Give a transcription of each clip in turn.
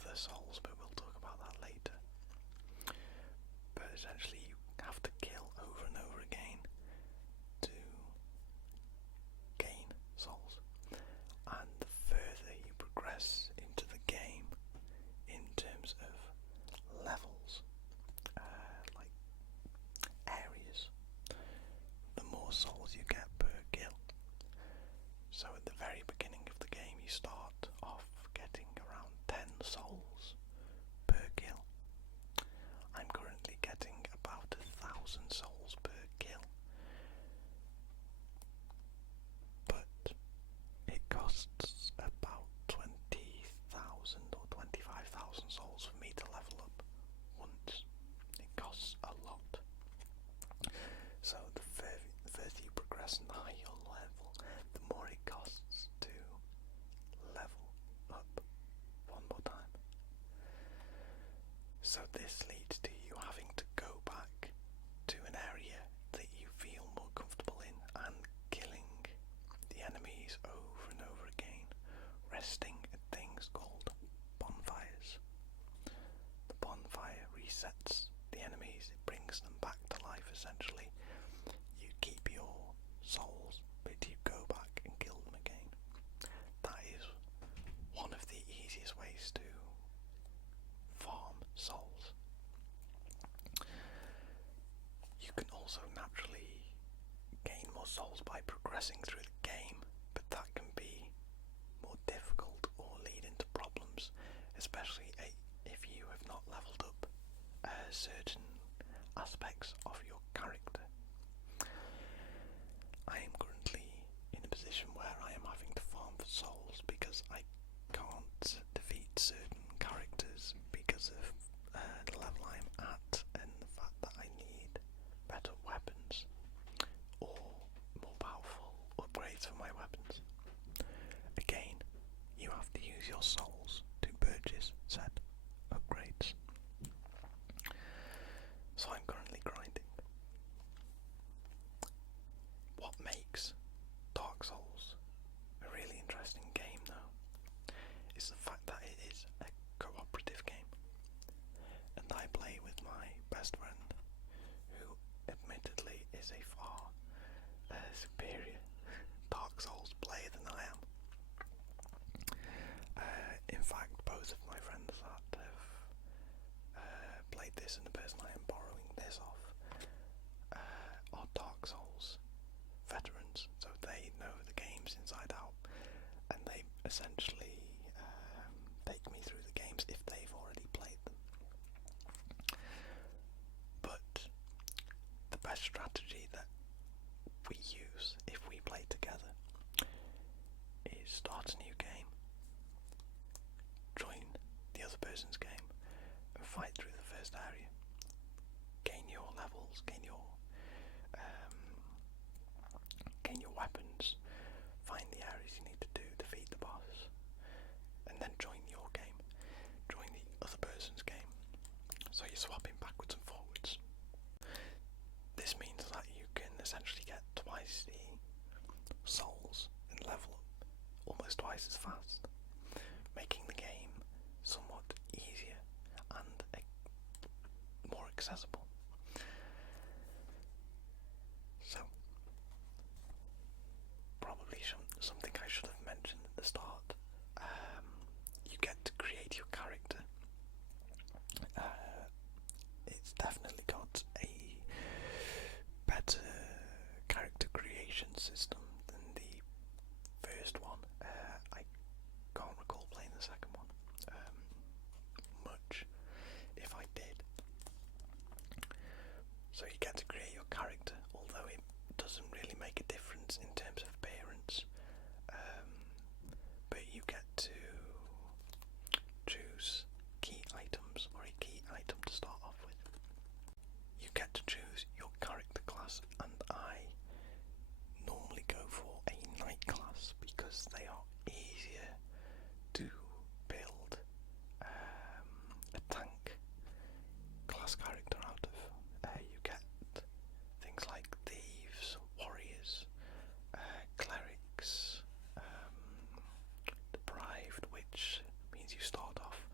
other souls, but we'll talk about that later. But essentially you have to kill over and over again to gain souls. And the further you progress into the game in terms of levels, like areas, the more souls you get per kill. So at the very beginning of the game you start off getting around 10 souls per kill. I'm currently getting about 1,000 souls per kill, but it costs about 20,000 or 25,000 souls for me to level up once. It costs a lot. So the further you progress in the higher your level, the more it costs to level up one more time. So this leads to you having to go back to an area that you feel more comfortable in and killing the enemies over and over again, resting at things called bonfires. The bonfire resets the enemies, it brings them back to life essentially. You keep your souls, but you go back and kill them again. That is one of the easiest ways to farm souls. You can also naturally gain more souls by progressing through the game, but that can be more difficult or lead into problems, especially if you have not leveled up certain aspects of your character. I am currently in a position where I am having to farm for souls because I can't defeat certain characters because of the level I'm at and the fact that I need better weapons or more powerful upgrades for my weapons. Again, you have to use your souls to purchase said upgrades. So I'm currently grinding. What makes Dark Souls a really interesting game though is the fact that it is a cooperative game, and I play with my best friend, who admittedly is a far superior Dark Souls player than I am. In fact, both of my friends that have played this and the person I am borrowing this off are Dark Souls veterans, so they know the games inside out, and they essentially take me through the games if they've already played them. But the best strategy that we use if we play together is start a new game, join the other person's game, and fight through the first area. Gain your levels, gain your weapons, find the areas you need to do, defeat the boss, and then join your game, join the other person's game. So you're swapping backwards and forwards. This means that you can essentially get twice the souls and level up almost twice as fast, making the game somewhat easier and more accessible. So, probably something I should have mentioned at the start. You get to create your character. It's definitely got a better character creation system than the first one. I can't recall playing the second one much, if I did. So you get to create your character, although it doesn't really make a difference in terms of appearance, but you get to choose key items, or a key item to start off with. You get to choose your character class, and I normally go for a knight class because they are easier to build a tank class character out of. You get things like thieves, warriors, clerics, deprived, which means you start off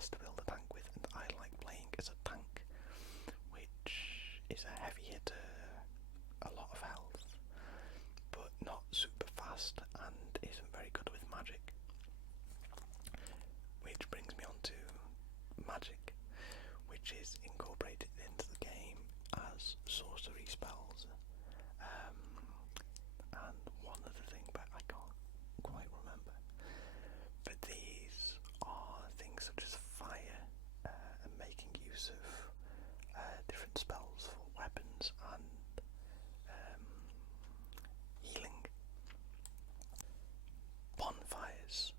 best to build a tank with, and I like playing as a tank, which is a heavy hitter, a lot of health, but not super fast and isn't very good with magic. Which brings me on to magic, which is incorporated into the game as sorcery spells. And one other thing, but I can't quite remember. But these are things such as fire, and making use of different spells for weapons and healing. Bonfires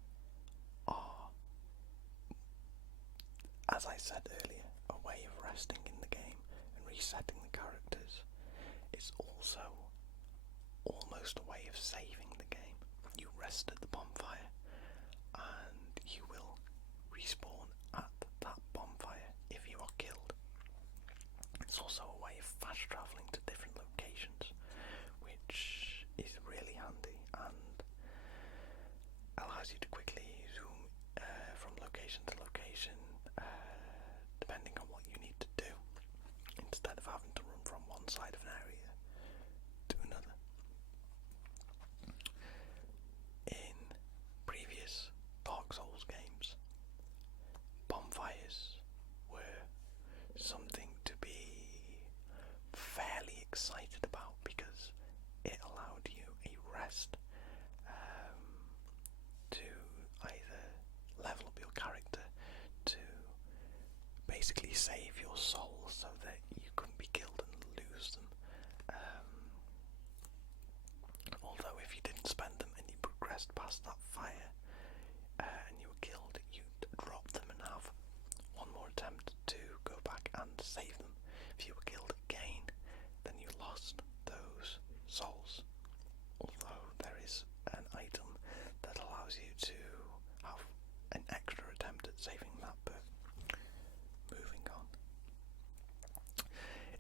are, as I said earlier, a way of resting in the game and resetting the characters. It's also almost a way of saving the game. You rest at the bonfire and you will respawn at that bonfire if you are killed. It's also a way of fast travelling to different locations, which is really handy and allows you to quickly zoom from location to location, depending on what you need to do, instead of having to run from one side of an area to another. In previous Dark Souls games, bonfires were something to be fairly excited about because it allowed you a rest to either level up your character, to basically save your soul so that you couldn't be killed and lose them. Although if you didn't spend them and you progressed past that fire and you were killed, you'd drop them and have one more attempt to go back and save them. If you were killed again, then you lost those souls. Although there is an item that allows you to have an extra attempt at saving that, but moving on.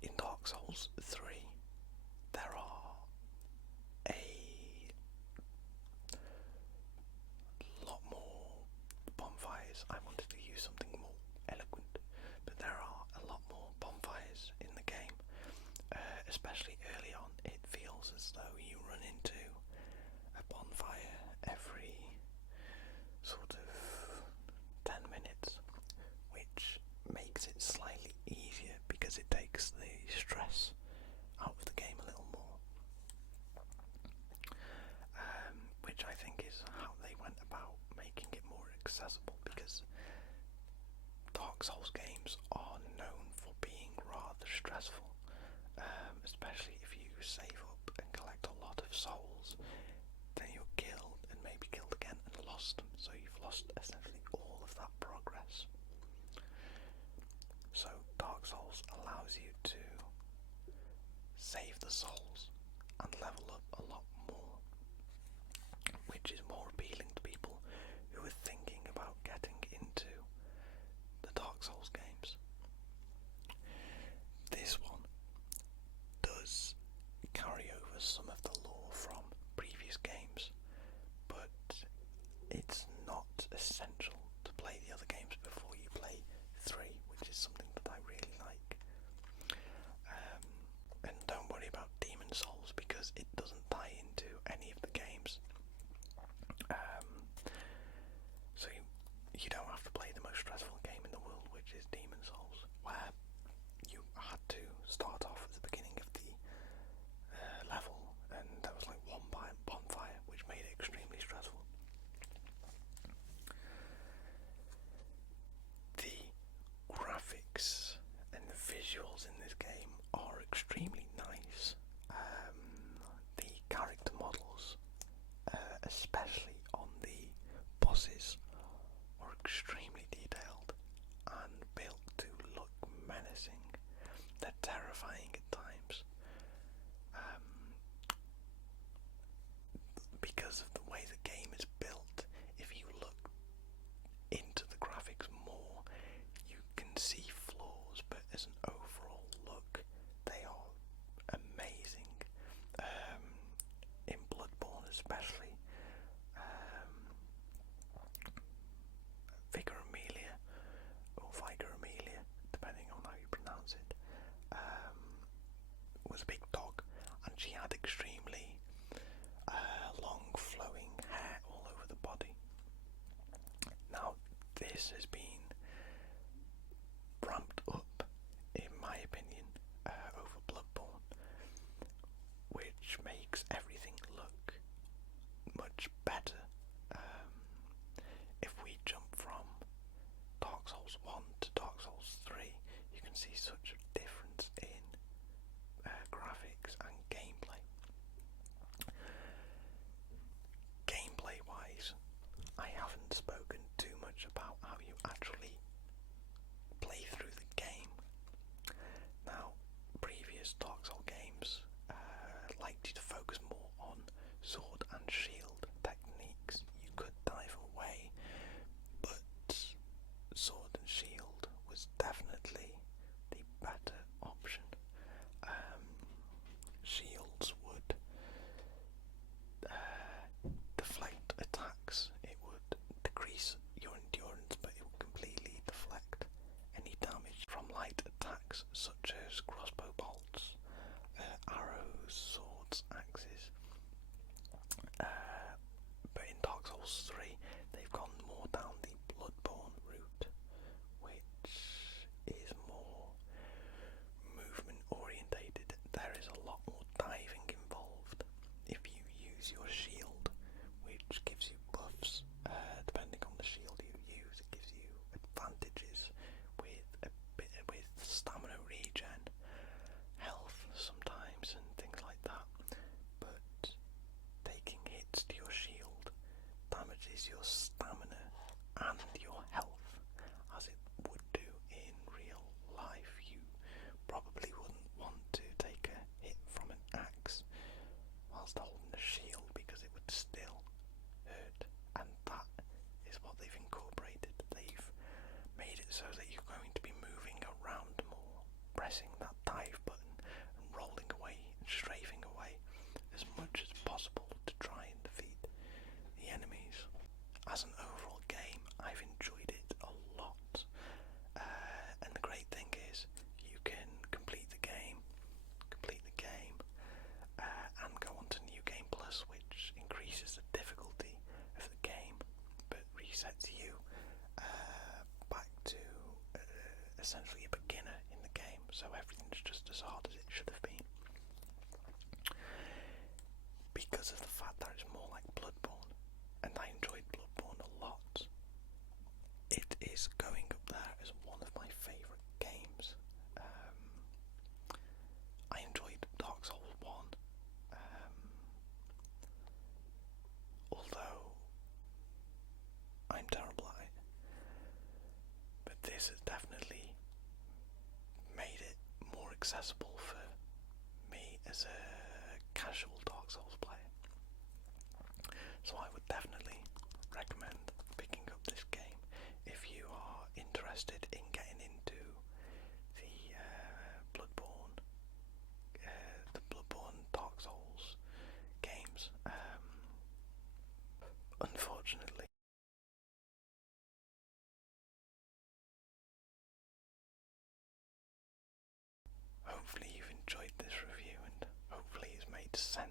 In Dark Souls 3, there are a lot more bonfires. I wanted to use something more eloquent, but there are a lot more bonfires in the game, especially early on. It feels as though you run into a bonfire every sort of 10 minutes, which makes it slightly easier because it takes the stress out of the game a little more, which I think is how they went about making it more accessible, because Dark Souls games are known for being rather stressful, especially if you save up and collect a lot of souls, then you're killed and maybe killed again and lost them, so you've lost essentially all of that progress. So Dark Souls allows you to save the souls and level up a lot more, which is more appealing to people who are thinking about getting into the Dark Souls games. This one does carry over some of the lore from previous games, but it's not essential to play the other games before you play 3, which is something that I really like. And don't worry about Demon Souls because it doesn't tie into any of the games. So you don't have to play the most stressful game in the world, which is Demon Souls, where you had to start off at the beginning of the level, and there was like one bonfire, which made it extremely stressful. The graphics and the visuals in this game are extremely nice. The character models, especially on the bosses, are extremely detailed and built to look menacing. They're terrifying at times. Because of the way the game is built, if you look into the graphics more, you can see flaws, but as an overall look, they are amazing. In Bloodborne especially, Vigor Amelia was definitely the better option. Shields would deflect attacks. It would decrease your endurance, but it would completely deflect any damage from light attacks such as crossbow bolts, arrows, swords, axes. But in Dark Souls 3, they've gone more down the Bloodborne route, which is more movement orientated. There is a lot more diving involved. If you use your shield, which gives you buffs, depending on the shield you use, it gives you advantages with with stamina regen, health sometimes, and things like that. But taking hits to your shield damages your stamina and your health, as it would do in real life. You probably wouldn't want to take a hit from an axe whilst holding a shield, because it would still hurt, and that is what they've incorporated. They've made it so that you're going to be moving around more, pressing that dive button and rolling away and strafing away as much as possible to try and defeat the enemies. As an overall game, I've enjoyed it a lot, and the great thing is you can complete the game, and go on to New Game Plus, which increases the difficulty of the game, but resets you back to essentially a beginner in the game, so everything's just as hard as it should have been. Because of the fact that it's more like Bloodborne, and I enjoyed Bloodborne a lot, it is going up there as one of my favourite games. I enjoyed Dark Souls 1, although I'm terrible at it, but this has definitely made it more accessible for me as a casual Dark Souls player. So I would definitely recommend picking up this game if you are interested in getting into the Bloodborne Dark Souls games. Unfortunately, hopefully you've enjoyed this review, and hopefully it's made sense